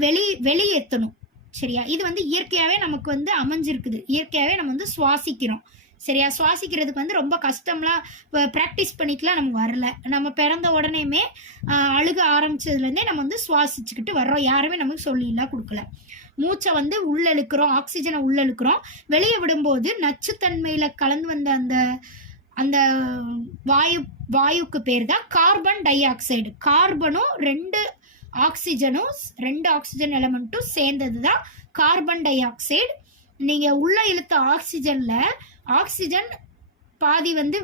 வெளியேற்றணும். சரியா? இது வந்து இயற்கையாகவே நமக்கு வந்து அமைஞ்சிருக்குது. இயற்கையாகவே நம்ம வந்து சுவாசிக்கிறோம். சரியா? சுவாசிக்கிறதுக்கு வந்து ரொம்ப கஷ்டம்லாம் இப்போ ப்ராக்டிஸ் பண்ணிக்கலாம் நமக்கு வரல. நம்ம பிறந்த உடனேமே அழுக ஆரம்பிச்சதுலேருந்தே நம்ம வந்து சுவாசிச்சுக்கிட்டு வர்றோம். யாருமே நமக்கு சொல்லிலாம் கொடுக்கல. மூச்சை வந்து உள்ளே இழுக்கிறோம், ஆக்சிஜனை உள்ளே இழுக்கிறோம். வெளியே விடும்போது நச்சுத்தன்மையில் கலந்து வந்த அந்த வாயுக்கு பேர் தான் கார்பன் டை ஆக்சைடு. கார்பனும் 2 ஆக்சிஜன் எலமெண்ட்டும் சேர்ந்தது தான் கார்பன் டை ஆக்சைடு. நீங்கள் உள்ள இழுத்த ஆக்சிஜன் பாதி வந்து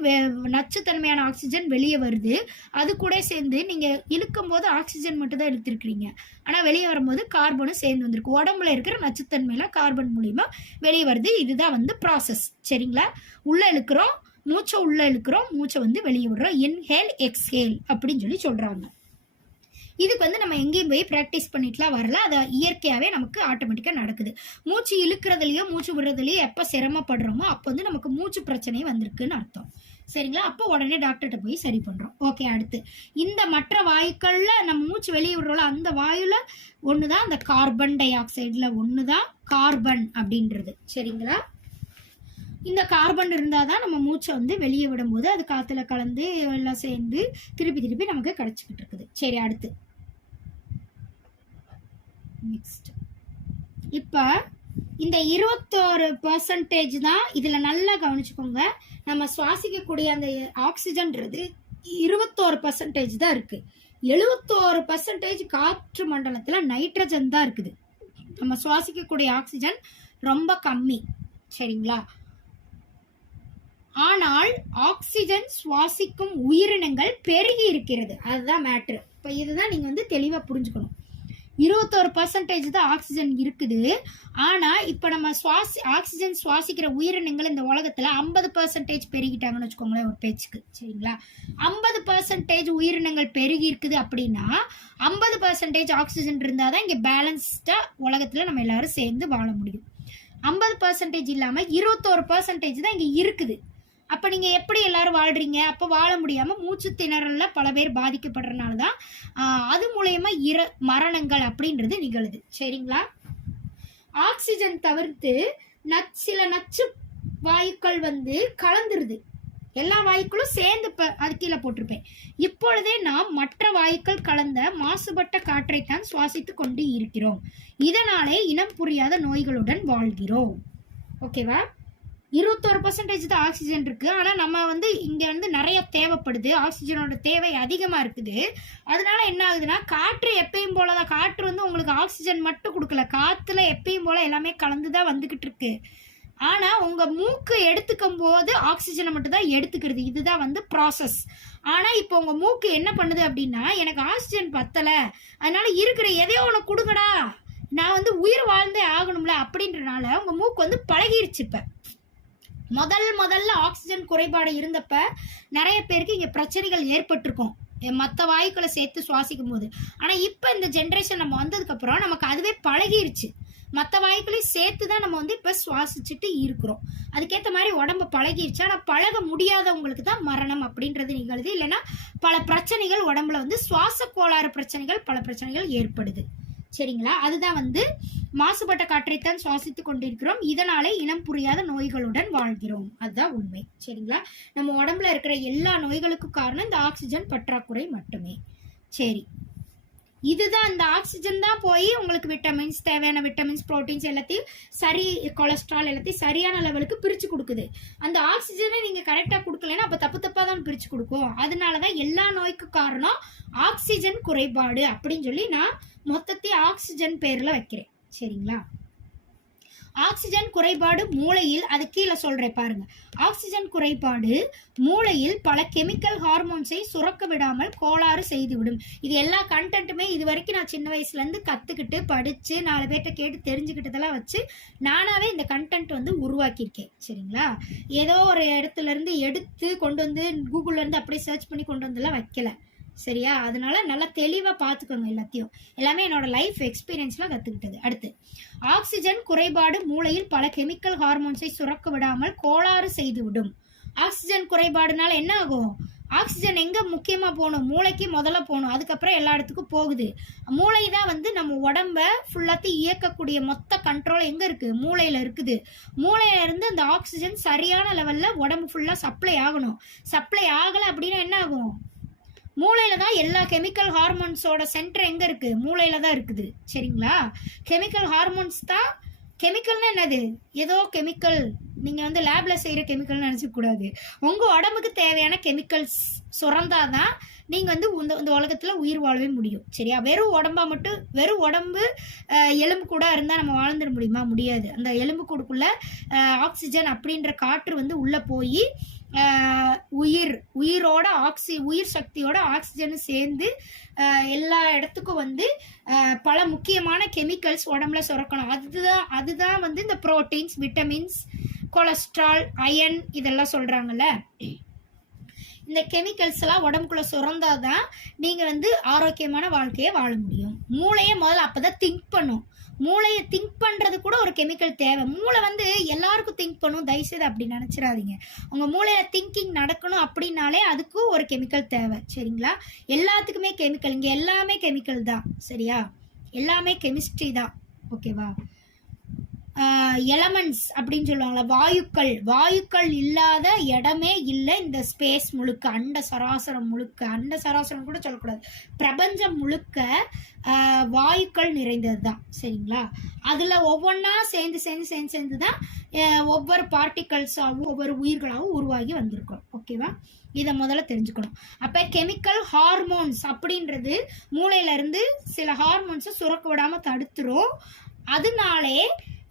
நச்சுத்தன்மையான ஆக்சிஜன் வெளியே வருது. அது கூட சேர்ந்து நீங்கள் இழுக்கும் போது ஆக்சிஜன் மட்டும் தான் இழுத்துருக்கிறீங்க, ஆனால் வெளியே வரும்போது கார்பனும் சேர்ந்து வந்திருக்கு. உடம்புல இருக்கிற நச்சுத்தன்மையில கார்பன் மூலிமா வெளியே வருது. இதுதான் வந்து ப்ராசஸ். சரிங்களா? உள்ளே இழுக்கிறோம், மூச்சை உள்ளே இழுக்கிறோம், மூச்சை வந்து வெளியே விடுறோம். இன்ஹேல் எக்ஸ்ஹேல் அப்படின்னு சொல்கிறாங்க. இதுக்கு வந்து நம்ம எங்கேயும் போய் ப்ராக்டிஸ் பண்ணிட்டுலாம் வரல, அது இயற்கையாகவே நமக்கு ஆட்டோமேட்டிக்காக நடக்குது. மூச்சு இழுக்கிறதுலையோ மூச்சு விடுறதுலையோ எப்போ சிரமப்படுறோமோ அப்போ வந்து நமக்கு மூச்சு பிரச்சனை வந்திருக்குன்னு அர்த்தம். சரிங்களா? அப்போ உடனே டாக்டர்கிட்ட போய் சரி பண்ணுறோம். ஓகே, அடுத்து இந்த மற்ற வாயுக்களில் நம்ம மூச்சு வெளியே விடுறோம்ல, அந்த வாயுல ஒன்று தான் அந்த கார்பன் டை ஆக்சைடில் ஒன்று தான் கார்பன் அப்படின்றது. சரிங்களா? இந்த கார்பன் இருந்தால் தான் நம்ம மூச்சை வந்து வெளியே விடும்போது அது காற்றுல கலந்து எல்லாம் சேர்ந்து திருப்பி நமக்கு கிடச்சிக்கிட்டு இருக்குது. சரி, அடுத்து நெக்ஸ்ட். இப்போ இந்த 21% தான் இதில் நல்லா கவனிச்சுக்கோங்க. நம்ம சுவாசிக்கக்கூடிய அந்த ஆக்சிஜன்றது 21% தான் இருக்குது. 71% காற்று மண்டலத்தில் நைட்ரஜன் தான் இருக்குது. நம்ம சுவாசிக்கக்கூடிய ஆக்சிஜன் ரொம்ப கம்மி. சரிங்களா? ஆனால் ஆக்சிஜன் சுவாசிக்கும் உயிரினங்கள் பெருகி இருக்கிறது. அதுதான் மேட்ரு. இப்போ இதுதான் நீங்கள் வந்து தெளிவாக புரிஞ்சுக்கணும். 21% தான் ஆக்சிஜன் இருக்குது. ஆனால் இப்போ நம்ம ஆக்சிஜன் சுவாசிக்கிற உயிரினங்கள் இந்த உலகத்தில் 50% பெருகிட்டாங்கன்னு வச்சுக்கோங்களேன் ஒரு பேச்சுக்கு. சரிங்களா? 50% உயிரினங்கள் பெருகி இருக்குது அப்படின்னா 50% ஆக்சிஜன் இருந்தால் தான் இங்கே பேலன்ஸ்டாக உலகத்தில் நம்ம எல்லாரும் சேர்ந்து வாழ முடியும். 50% இல்லாமல் 21% தான் இங்கே இருக்குது. அப்போ நீங்கள் எப்படி எல்லாரும் வாழ்கிறீங்க? அப்போ வாழ முடியாமல் மூச்சு திணறலில் பல பேர் பாதிக்கப்படுறதுனால தான் அது மூலயமா மரணங்கள் அப்படின்றது நிகழுது. சரிங்களா? ஆக்சிஜன் தவிர்த்து சில நச்சு வாயுக்கள் வந்து கலந்துருது. எல்லா வாயுக்களும் சேர்ந்து அது கீழே போட்டிருப்பேன். இப்பொழுதே நாம் மற்ற வாயுக்கள் கலந்த மாசுபட்ட காற்றைத்தான் சுவாசித்து கொண்டு இருக்கிறோம். இதனாலே இனம் புரியாத நோய்களுடன் வாழ்கிறோம். ஓகேவா? 21% தான் ஆக்சிஜன் இருக்கு. ஆனால் நம்ம வந்து இங்கே வந்து நிறைய தேவைப்படுது, ஆக்சிஜனோட தேவை அதிகமாக இருக்குது. அதனால என்ன ஆகுதுன்னா காற்று எப்பயும் போல தான். காற்று வந்து உங்களுக்கு ஆக்சிஜன் மட்டும் கொடுக்கல, காற்றுல எப்பயும் போல எல்லாமே கலந்து தான் வந்துக்கிட்டு இருக்கு. ஆனால் உங்கள் மூக்கு எடுத்துக்கும் போது ஆக்சிஜனை மட்டும் தான் எடுத்துக்கிறது. இதுதான் வந்து ப்ராசஸ். ஆனால் இப்போ உங்கள் மூக்கு என்ன பண்ணுது அப்படின்னா, எனக்கு ஆக்சிஜன் பத்தலை, அதனால இருக்கிற எதையோ ஒன்று கொடுங்கடா, நான் வந்து உயிர் வாழ்ந்தே ஆகணும்ல அப்படின்றனால உங்கள் மூக்கு வந்து பழகிருச்சு. இப்போ முதல்ல ஆக்சிஜன் குறைபாடு இருந்தப்ப நிறைய பேருக்கு இங்கே பிரச்சனைகள் ஏற்பட்டிருக்கும் மற்ற வாயுக்களை சேர்த்து சுவாசிக்கும் போது. ஆனால் இப்போ இந்த ஜென்ரேஷன் நம்ம வந்ததுக்கப்புறம் நமக்கு அதுவே பழகிருச்சு. மற்ற வாயுக்களையும் சேர்த்து தான் நம்ம வந்து இப்போ சுவாசிச்சுட்டு இருக்கிறோம். அதுக்கேற்ற மாதிரி உடம்பு பழகிருச்சு. ஆனால் பழக முடியாதவங்களுக்கு தான் மரணம் அப்படின்றது நிகழுது. இல்லைன்னா பல பிரச்சனைகள் உடம்புல வந்து சுவாச கோளாறு பிரச்சனைகள், பல பிரச்சனைகள் ஏற்படுது. சரிங்களா? அதுதான் வந்து மாசுபட்ட காற்றைத்தான் சுவாசித்து கொண்டிருக்கிறோம், இதனாலே இனம் புரியாத நோய்களுடன் வாழ்கிறோம். அதுதான் உண்மை. சரிங்களா? நம்ம உடம்புல இருக்கிற எல்லா நோய்களுக்கும் காரணம் இந்த ஆக்சிஜன் பற்றாக்குறை மட்டுமே. சரி, இதுதான் இந்த ஆக்சிஜன் தான் போய் உங்களுக்கு விட்டமின்ஸ், தேவையான விட்டமின்ஸ், புரோட்டீன்ஸ் எல்லாத்தையும் சரி, கொலஸ்ட்ரால் எல்லாத்தையும் சரியான லெவலுக்கு பிரித்து கொடுக்குது. அந்த ஆக்சிஜனை நீங்கள் கரெக்டாக கொடுக்கலன்னா அப்போ தப்பாக தான் பிரித்து கொடுக்கும். அதனால தான் எல்லா நோய்க்கும் காரணம் ஆக்சிஜன் குறைபாடு அப்படின்னு சொல்லி நான் மொத்தத்தையும் ஆக்சிஜன் பேரில் வைக்கிறேன். சரிங்களா? ஆக்சிஜன் குறைபாடு மூளையில், அது கீழே சொல்றேன் பாருங்க. ஆக்சிஜன் குறைபாடு மூளையில் பல கெமிக்கல் ஹார்மோன்ஸை சுரக்க விடாமல் கோளாறு செய்துவிடும். இது எல்லா கண்டென்ட்டுமே இது வரைக்கும் நான் சின்ன வயசுல இருந்து கத்துக்கிட்டு படிச்சு 4 பேர்ட்ட கேட்டு தெரிஞ்சுக்கிட்டதெல்லாம் வச்சு நானாவே இந்த கண்டென்ட் வந்து உருவாக்கியிருக்கேன். சரிங்களா? ஏதோ ஒரு இடத்துல இருந்து எடுத்து கொண்டு வந்து கூகுள்ல இருந்து அப்படியே சர்ச் பண்ணி கொண்டு வந்துலாம் வைக்கல. சரியா? அதனால நல்லா தெளிவாக பார்த்துக்கோங்க. எல்லாமே என்னோட லைஃப் எக்ஸ்பீரியன்ஸ்லாம் கற்றுக்கிட்டது. அடுத்து, ஆக்சிஜன் குறைபாடு மூளையில் பல கெமிக்கல் ஹார்மோன்ஸை சுரக்க விடாமல் கோளாறு செய்துவிடும். ஆக்சிஜன் குறைபாடுனால என்ன ஆகும்? ஆக்சிஜன் எங்கே முக்கியமாக போகணும்? மூளைக்கு முதல்ல போகணும், அதுக்கப்புறம் எல்லா இடத்துக்கும் போகுது. மூளை தான் வந்து நம்ம உடம்ப ஃபுல்லாத்தையும் இயக்கக்கூடிய மொத்த கண்ட்ரோல் எங்கே இருக்குது? மூளையில் இருக்குது. மூளையிலேருந்து அந்த ஆக்சிஜன் சரியான லெவலில் உடம்பு ஃபுல்லாக சப்ளை ஆகணும். சப்ளை ஆகலை அப்படின்னா என்ன ஆகும்? மூளையில தான் எல்லா கெமிக்கல் ஹார்மோன்ஸோட சென்டர் எங்க இருக்கு? மூளையில தான் இருக்குது. சரிங்களா? கெமிக்கல் ஹார்மோன்ஸ் தான். கெமிக்கல்னா என்னது? ஏதோ கெமிக்கல் நீங்க வந்து லேப்ல செய்யற கெமிக்கல்னு நினைச்சுக்க கூடாது. உங்க உடம்புக்கு தேவையான கெமிக்கல்ஸ் சுரந்தாதான் நீங்க வந்து இந்த உலகத்துல உயிர் வாழவே முடியும். சரியா? வெறும் உடம்பா மட்டும், வெறும் உடம்பு எலும்பு கூட இருந்தா நம்ம வாழ்ந்துட முடியுமா? முடியாது. அந்த எலும்பு கூடுக்குள்ள ஆக்சிஜன் அப்படின்ற காற்று வந்து உள்ள போய் உயிரோட உயிர் சக்தியோட ஆக்சிஜனும் சேர்ந்து எல்லா இடத்துக்கும் வந்து பல முக்கியமான கெமிக்கல்ஸ் உடம்புல சுரக்கணும். அதுதான் வந்து இந்த புரோட்டீன்ஸ், விட்டமின்ஸ், கொலஸ்ட்ரால், அயன் இதெல்லாம் சொல்றாங்கல்ல. இந்த கெமிக்கல்ஸ் எல்லாம் உடம்புக்குள்ள சுரந்தாதான் நீங்க வந்து ஆரோக்கியமான வாழ்க்கையை வாழ முடியும். மூளையை முதல்ல அப்பதான் திங்க் பண்ணும். மூளையை திங்க் பண்றது கூட ஒரு கெமிக்கல் தேவை. மூளை வந்து எல்லாருக்கும் திங்க் பண்ணும், தயவுசெய்து அப்படி நினைச்சிடாதீங்க. உங்க மூளையில திங்கிங் நடக்கணும் அப்படின்னாலே அதுக்கும் ஒரு கெமிக்கல் தேவை. சரிங்களா? எல்லாத்துக்குமே கெமிக்கல், இங்க எல்லாமே கெமிக்கல் தான். சரியா? எல்லாமே கெமிஸ்ட்ரி தான். ஓகேவா? எலமெண்ட்ஸ் அப்படின்னு சொல்லுவாங்களா, வாயுக்கள். வாயுக்கள் இல்லாத இடமே இல்லை இந்த ஸ்பேஸ் முழுக்க, அண்ட சராசரம் முழுக்க. அண்ட சராசரம் கூட சொல்லக்கூடாது, பிரபஞ்சம் முழுக்க வாயுக்கள் நிறைந்தது தான். சரிங்களா? அதில் ஒவ்வொன்றா சேர்ந்து சேர்ந்து சேர்ந்து சேர்ந்து தான் ஒவ்வொரு பார்ட்டிகல்ஸாகவும் ஒவ்வொரு உயிர்களாகவும் உருவாகி வந்திருக்கும். ஓகேவா? இதை முதல்ல தெரிஞ்சுக்கணும். அப்போ கெமிக்கல் ஹார்மோன்ஸ் அப்படின்றது மூளையிலேருந்து சில ஹார்மோன்ஸை சுரக்க விடாமல் தடுத்துரும். அதனாலே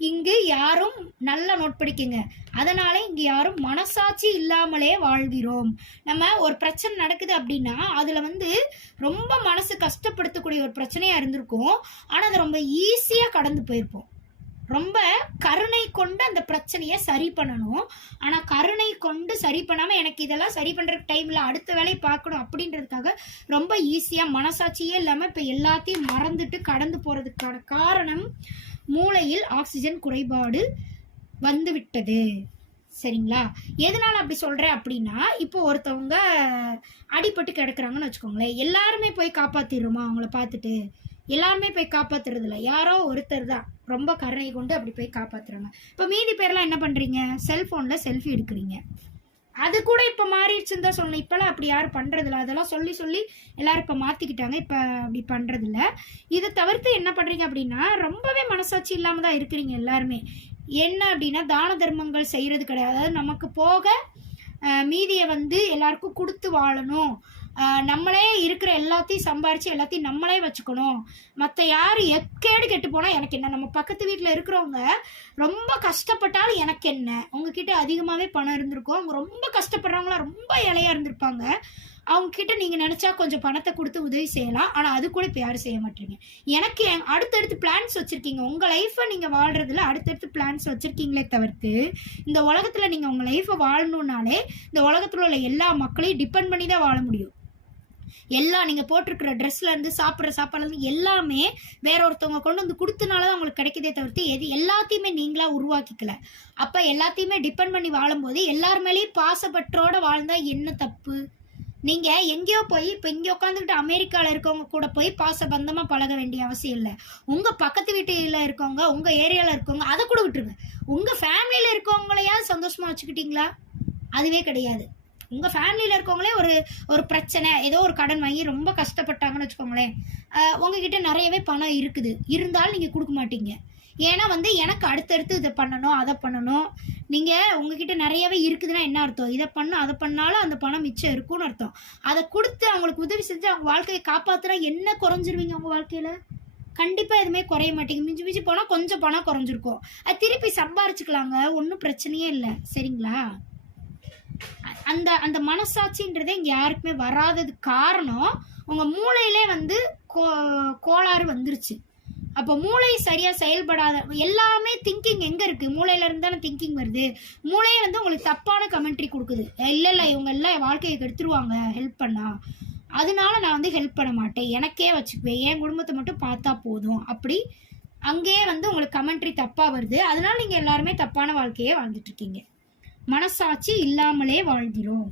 இங்கு யாரும் நல்லா நோட் படிக்குங்க, அதனால இங்க யாரும் மனசாட்சி இல்லாமலே வாழ்கிறோம். நம்ம ஒரு பிரச்சனை நடக்குது அப்படின்னா அதுல வந்து ரொம்ப மனசு கஷ்டப்படுத்தக்கூடிய ஒரு பிரச்சனையா இருந்திருக்கும். ஆனா அதை ரொம்ப ஈஸியா கடந்து போயிருப்போம். ரொம்ப கருணை கொண்டு அந்த பிரச்சனையை சரி பண்ணணும். ஆனா கருணை கொண்டு சரி பண்ணாம எனக்கு இதெல்லாம் சரி பண்றதுக்கு டைம்ல அடுத்த வேலையை பார்க்கணும் அப்படின்றதுக்காக ரொம்ப ஈஸியா மனசாட்சியே இல்லாம இப்ப எல்லாத்தையும் மறந்துட்டு கடந்து போறதுக்கான காரணம் மூளையில் ஆக்சிஜன் குறைபாடு வந்து விட்டது. சரிங்களா? எதனால அப்படி சொல்றேன் அப்படின்னா, இப்போ ஒருத்தவங்க அடிபட்டு கிடக்குறாங்கன்னு வச்சுக்கோங்களேன், எல்லாருமே போய் காப்பாத்திடுறோமா? அவங்கள பார்த்துட்டு எல்லாருமே போய் காப்பாத்துறது இல்லை, யாரோ ஒருத்தர் தான் ரொம்ப கருணை கொண்டு அப்படி போய் காப்பாத்துறாங்க. இப்போ மீதி பேர்லாம் என்ன பண்றீங்க? செல்போன்ல செல்ஃபி எடுக்கிறீங்க. அது கூட இப்போ மாறிடுச்சுன்னு தான் சொல்லணும். இப்போலாம் அப்படி யாரும் பண்ணுறதில்ல. அதெல்லாம் சொல்லி சொல்லி எல்லாரும் இப்போ மாற்றிக்கிட்டாங்க. இப்போ அப்படி பண்ணுறதில்ல. இதை தவிர்த்து என்ன பண்ணுறீங்க அப்படின்னா, ரொம்பவே மனசாட்சி இல்லாமல் தான் இருக்கிறீங்க எல்லாருமே. என்ன அப்படின்னா, தான தர்மங்கள் செய்கிறது கிடையாது. அதாவது நமக்கு போக மீதியை வந்து எல்லாருக்கும் கொடுத்து வாழணும், நம்மளே இருக்கிற எல்லாத்தையும் சம்பாரித்து எல்லாத்தையும் நம்மளே வச்சுக்கணும், மற்ற யார் எக்கேடு கெட்டு போனால் எனக்கு என்ன, நம்ம பக்கத்து வீட்டில் இருக்கிறவங்க ரொம்ப கஷ்டப்பட்டாலும் எனக்கு என்ன, உங்ககிட்ட அதிகமாகவே பணம் இருந்திருக்கும், அவங்க ரொம்ப கஷ்டப்படுறவங்களாம் ரொம்ப இலையாக இருந்திருப்பாங்க, அவங்கக்கிட்ட நீங்கள் நினச்சா கொஞ்சம் பணத்தை கொடுத்து உதவி செய்யலாம். ஆனால் அது கூட இப்போ யாரும் செய்ய மாட்டீங்க. எனக்கு அடுத்தடுத்து பிளான்ஸ் வச்சுருக்கீங்க. உங்கள் லைஃப்பை நீங்கள் வாழ்கிறதுல அடுத்தடுத்து பிளான்ஸ் வச்சுருக்கீங்களே தவிர்த்து இந்த உலகத்தில் நீங்கள் உங்கள் லைஃப்பை வாழணுன்னாலே இந்த உலகத்தில் உள்ள எல்லா மக்களையும் டிபெண்ட் பண்ணி தான் வாழ முடியும். எல்லாம் நீங்கள் போட்டிருக்கிற ட்ரெஸ்லேருந்து சாப்பிட்ற சாப்பாடுலேருந்து எல்லாமே வேற ஒருத்தவங்க கொண்டு வந்து கொடுத்தனால தான் உங்களுக்கு கிடைக்கதே தவிர்த்து எல்லாத்தையுமே நீங்களாக உருவாக்கிக்கல. அப்போ எல்லாத்தையுமே டிபெண்ட் பண்ணி வாழும்போது எல்லார் மேலேயும் பாசப்பற்றோடு வாழ்ந்தா என்ன தப்பு? நீங்கள் எங்கேயோ போய் இப்போ இங்கே உட்காந்துக்கிட்டு அமெரிக்காவில் இருக்கவங்க கூட போய் பாசபந்தமாக பழக வேண்டிய அவசியம் இல்லை. உங்கள் பக்கத்து வீட்டில் இருக்கவங்க, உங்கள் ஏரியாவில் இருக்கவங்க, அதை கூட விட்டுருங்க. உங்கள் ஃபேமிலியில் இருக்கவங்களையா சந்தோஷமாக வச்சுக்கிட்டீங்களா? அதுவே கிடையாது. உங்கள் ஃபேமிலியில் இருக்கவங்களே ஒரு பிரச்சனை, ஏதோ ஒரு கடன் வாங்கி ரொம்ப கஷ்டப்பட்டாங்கன்னு வச்சுக்கோங்களேன், உங்ககிட்ட நிறையவே பணம் இருக்குது, இருந்தாலும் நீங்கள் கொடுக்க மாட்டீங்க. ஏன்னா வந்து எனக்கு அடுத்தடுத்து இதை பண்ணணும் அதை பண்ணணும். நீங்கள் உங்ககிட்ட நிறையவே இருக்குதுன்னா என்ன அர்த்தம்? இதை பண்ண அதை பண்ணாலும் அந்த பணம் மிச்சம் இருக்கும்னு அர்த்தம். அதை கொடுத்து அவங்களுக்கு உதவி செஞ்சு அவங்க வாழ்க்கையை காப்பாற்றுனா என்ன குறைஞ்சிருவீங்க? உங்கள் வாழ்க்கையில் கண்டிப்பாக எதுவுமே குறைய மாட்டேங்க. மிஞ்சி மிஞ்சி போனால் கொஞ்சம் பணம் குறைஞ்சிருக்கும், அது திருப்பி சம்பாரிச்சுக்கலாங்க, ஒன்றும் பிரச்சனையே இல்லை. சரிங்களா? அந்த அந்த மனசாட்சின்றதே இங்கே யாருக்குமே வராதது காரணம் உங்கள் மூளையிலே வந்து கோளாறு வந்துருச்சு. அப்போ மூளை சரியாக செயல்படாத, எல்லாமே திங்கிங் எங்கே இருக்குது? மூளையிலேருந்து தானே திங்கிங் வருது. மூளையே வந்து உங்களுக்கு தப்பான கமெண்ட்ரி கொடுக்குது. இல்லை இவங்க எல்லாம் வாழ்க்கையை கெடுத்துருவாங்க ஹெல்ப் பண்ணா, அதனால நான் வந்து ஹெல்ப் பண்ண மாட்டேன், எனக்கே வச்சுக்குவேன், என் குடும்பத்தை மட்டும் பார்த்தா போதும், அப்படி அங்கேயே வந்து உங்களுக்கு கமெண்ட்ரி தப்பாக வருது. அதனால நீங்கள் எல்லாருமே தப்பான வாழ்க்கையே வாழ்ந்துட்டுருக்கீங்க. மனசாட்சி இல்லாமலே வாழ்கிறோம்.